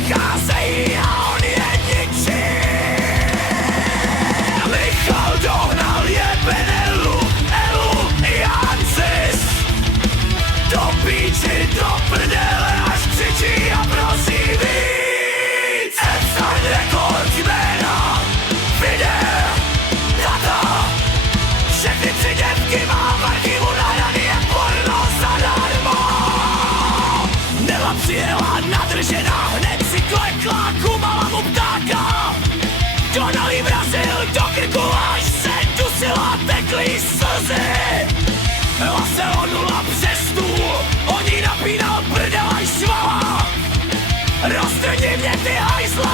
přicházejí a on je ničí. Michal dohnal je Benelu, Elu i Hancis. Do píči, do prdele, až křičí a prosí víc. Epstein rekord jména, videa, data. Všechny tři děvky mám v archivu nahraný jak porno zadarmo. Nela přijela nadržená, hned si klekla, kumala mu ptáka. Donal jí vrazil do krku, až se dusila, tekly slzy. Ela se honula přes stůl, on jí napínal prdel až švala. Roztrhni mě ty hajzle,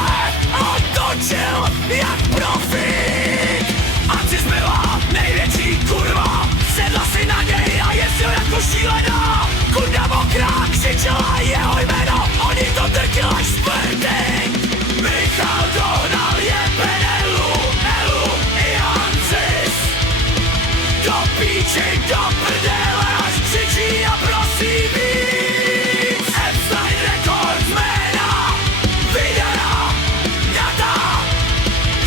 a on točil jak profík. Ancis byla největší kurva, sedla si na něj a jezdil jako šílená. Kunda mokrá křičela jeho jméno, on jí to drtil až smrtek. Michal dohnal je Benelu, Elu i Hancis. Do píči, do prdele, až křičí a prosí víc. Epstein rekord jména, videa, data.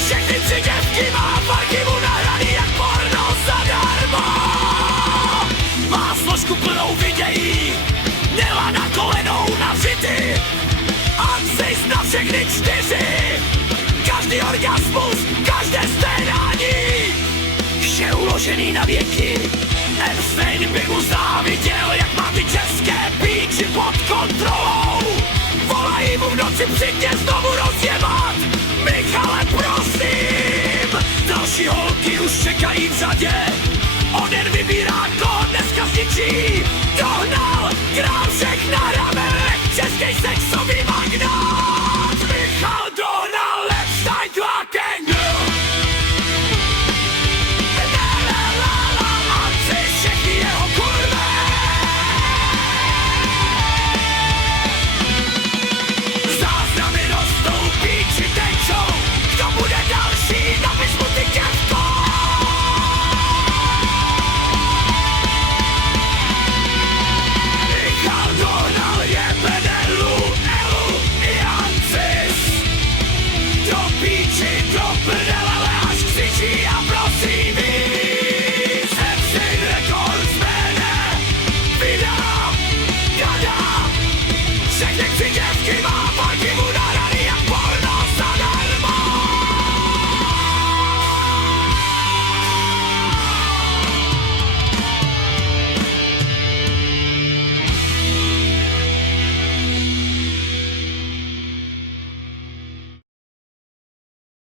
Všechny tři děvky má v archivu nahraný jak porno zadarmo. Má složku plnou videí, Nela na kolenou navžity. Ancis na všechny 4, každý orgasmus, každé sténání. Vše uložený na věky. Epstein by mu záviděl, jak má ty české píči pod kontrolou. Volají mu v noci přijď znovu rozjebat. Michale, prosím. Další holky už čekají v řadě. On jen vybírá, koho dneska zničí. Dohnal, král všech na ramenech, českej sexový